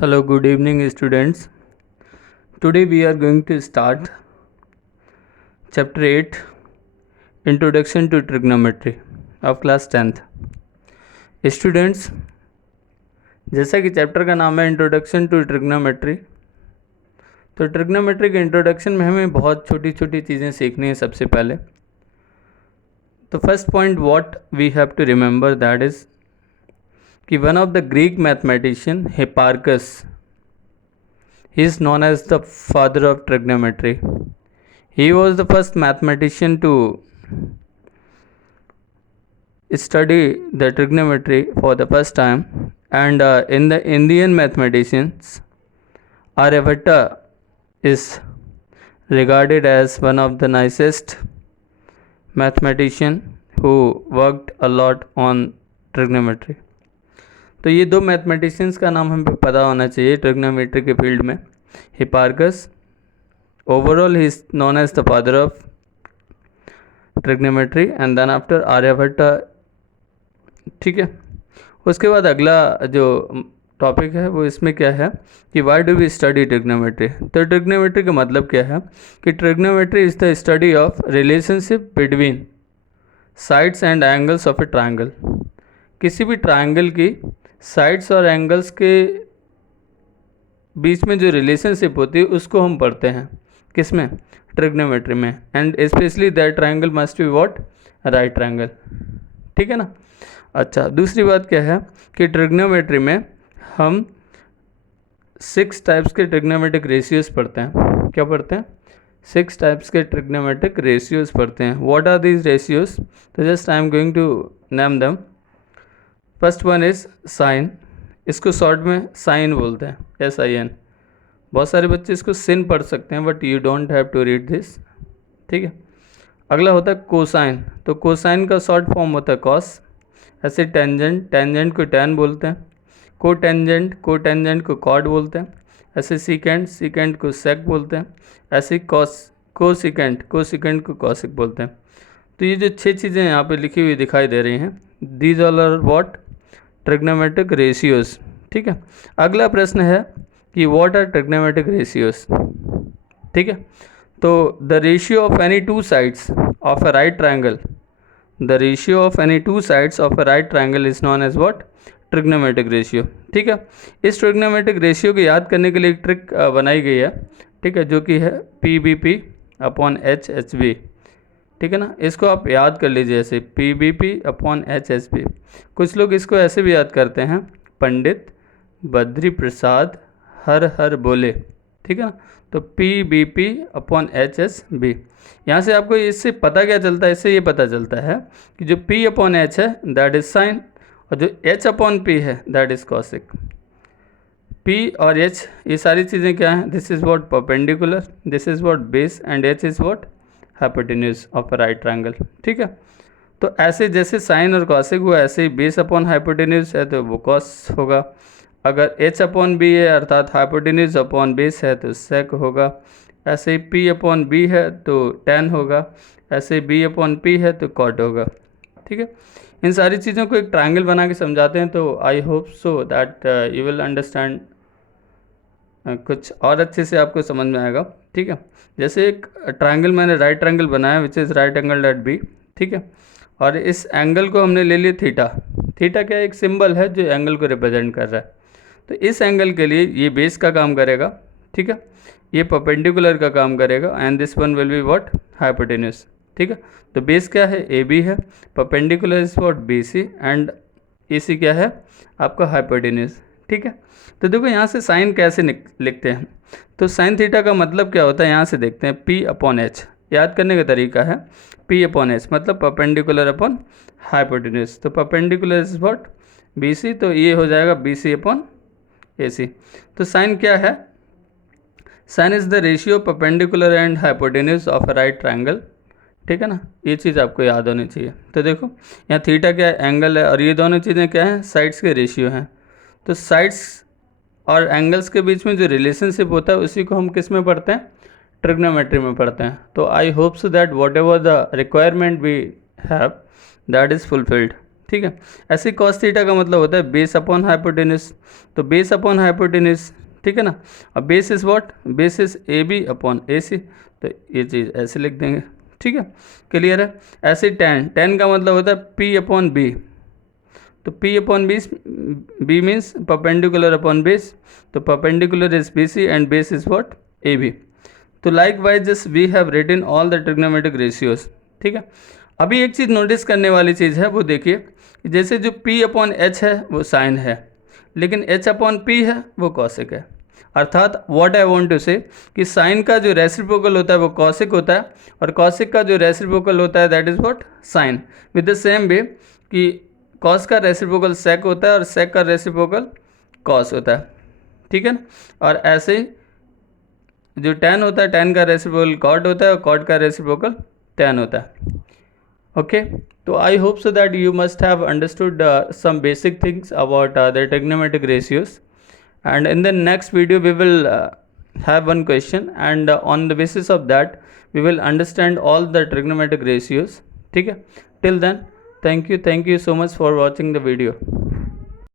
Hello, good evening, students. Today we are going to start Chapter 8 Introduction to Trigonometry of Class 10th. Students, जैसा कि chapter का नाम है introduction to trigonometry, तो trigonometry के introduction में हमें बहुत छोटी छोटी चीज़ें सीखनी है। सबसे पहले तो first point what we have to remember that is कि one of the Greek mathematician Hipparchus, he is known as the father of trigonometry. He was the first mathematician to study the trigonometry for the first time, and in the Indian mathematicians, Aryabhatta is regarded as one of the nicest mathematician who worked a lot on trigonometry. तो ये दो mathematicians का नाम हमें पता होना चाहिए trigonometry के फील्ड में। Hipparchus, overall he is known as the father of trigonometry, and then after Aryabhatta. ठीक है, उसके बाद अगला जो टॉपिक है वो इसमें क्या है कि why do we study trigonometry. तो ट्रिग्नोमेट्री का मतलब क्या है कि trigonometry is the study of relationship between sides and angles of a triangle. किसी भी ट्राइंगल की साइड्स और एंगल्स के बीच में जो रिलेशनशिप होती है उसको हम पढ़ते हैं किसमें, ट्रिग्नोमेट्री में। And specially that triangle must be what, right triangle. ठीक है ना। अच्छा, दूसरी बात क्या है कि ट्रिग्नोमेट्री में हम 6 टाइप्स के ट्रिग्नोमेट्रिक रेशियोज पढ़ते हैं। क्या पढ़ते हैं? 6 टाइप्स के ट्रिग्नोमेट्रिक रेशियोज पढ़ते हैं। What are these ratios? तो just I am going to name them. First one is sine. इसको शॉर्ट में साइन बोलते हैं, SIN। बहुत सारे बच्चे इसको सिन पढ़ सकते हैं, but you don't have to read this. ठीक है। अगला होता है कोसाइन। तो कोसाइन का शॉर्ट फॉर्म होता है कॉस। ऐसे टेंजेंट, टेंजेंट को टैन बोलते हैं। कोटेंजेंट, कोटेंजेंट को कॉड बोलते हैं। ऐसे सीकेंट, सीकेंट को सेक बोलते हैं। ऐसे कोसिकेंट, कोसिकेंट को कॉसिक बोलते हैं। तो ये जो 6 चीज़ें यहाँ पे लिखी हुई दिखाई दे रही हैं, these all are what, trigonometric ratios. ठीक है। अगला प्रश्न है कि व्हाट आर ट्रिग्नोमेट्रिक रेशियोज। ठीक है। तो the ratio of any 2 sides of a right triangle, the ratio of any 2 sides of a right triangle is known as what, trigonometric ratio. ठीक है। इस ट्रिग्नोमेट्रिक रेशियो को याद करने के लिए एक ट्रिक बनाई गई है। ठीक है, जो कि है PBP/HHB। ठीक है ना। इसको आप याद कर लीजिए ऐसे, PBP/HHB। कुछ लोग इसको ऐसे भी याद करते हैं, पंडित बद्री प्रसाद हर हर बोले। ठीक है ना। तो PBP/HHB। यहाँ से आपको इससे पता क्या चलता है, इससे ये पता चलता है कि जो P/H है दैट इज साइन, और जो H/P है दैट इज कॉसिक। P और H ये सारी चीज़ें क्या हैं, this is what perpendicular, this is what base, and H is what hypotenuse of a right triangle. ठीक है। तो ऐसे जैसे साइन और कॉसिक हुआ, ऐसे ही बेस अपॉन हाइपोटेन्यूज है तो वो कॉस होगा। अगर H/B है अर्थात हाइपोटेन्यूज अपॉन बेस है तो सेक होगा। ऐसे ही P/B है तो टैन होगा। ऐसे B/P है तो कॉट होगा। ठीक है। इन सारी चीज़ों को एक ट्राइंगल बना के समझाते हैं, तो I hope so that you will understand, कुछ और अच्छे से आपको समझ में आएगा। ठीक है। जैसे एक ट्राइंगल मैंने राइट ट्राइंगल बनाया which is right angle at B. ठीक है। और इस एंगल को हमने ले लिया थीटा। थीटा क्या, एक सिंबल है जो एंगल को रिप्रेजेंट कर रहा है। तो इस एंगल के लिए ये बेस का काम करेगा। ठीक है। ये परपेंडिकुलर का काम करेगा, and this one will be what, hypotenuse. ठीक है। तो बेस क्या है, AB है। Perpendicular is what, BC, and AC क्या है आपका, हाइपोटेन्यूज। ठीक है। तो देखो यहाँ से साइन कैसे लिखते हैं। तो साइन थीटा का मतलब क्या होता है, यहाँ से देखते हैं, P/H। याद करने का तरीका है P/H मतलब परपेंडिकुलर अपॉन हाइपोटेन्यूज। तो परपेंडिकुलर इज व्हाट, BC, तो ये हो जाएगा BC/AC। तो साइन क्या है, sine is the ratio perpendicular and hypotenuse of a right triangle. ठीक है ना। ये चीज़ आपको याद होनी चाहिए। तो देखो यहाँ थीटा क्या है, एंगल है, और ये दोनों चीज़ें क्या हैं, साइड्स के रेशियो हैं। तो साइड्स और एंगल्स के बीच में जो रिलेशनशिप होता है उसी को हम किस में पढ़ते हैं, ट्रिग्नोमेट्री में पढ़ते हैं। तो I hope so that whatever the requirement we have that is fulfilled. ठीक है। ऐसे cos थीटा का मतलब होता है बेस अपॉन हाइपोटेन्यूज, तो बेस अपॉन हाइपोटेन्यूज, ठीक है ना। अब base is what, base is A B upon A C, तो ये चीज़ ऐसे लिख देंगे, ठीक है, क्लियर है। ऐसे tan का मतलब होता है पी अपॉन बी, तो P upon B means perpendicular upon base, तो perpendicular is BC and base is what AB। तो likewise just we have written all the trigonometric ratios, ठीक है। अभी एक चीज़ नोटिस करने वाली चीज़ है, वो देखिए जैसे जो P अपॉन H है वो साइन है, लेकिन H अपॉन P है वो कॉसिक है। अर्थात व्हाट आई वांट टू से कि साइन का जो रेसिप्रोकल होता है वो कॉसिक होता है, और कॉसिक का जो रेसिप्रोकल होता है that is what sine. With the same way कि कॉस का रेसिप्रोकल सेक होता है और सेक का रेसिप्रोकल कॉस होता है, ठीक है ना। और ऐसे ही जो tan होता है, tan का रेसिप्रोकल कॉट होता है और कॉट का रेसिप्रोकल tan होता है। ओके, तो I hope so that you must have understood some basic things about the trigonometric ratios, and in the next video we will have one question, and on the basis of that we will understand all the trigonometric ratios, ठीक है। Till then, thank you so much for watching the video.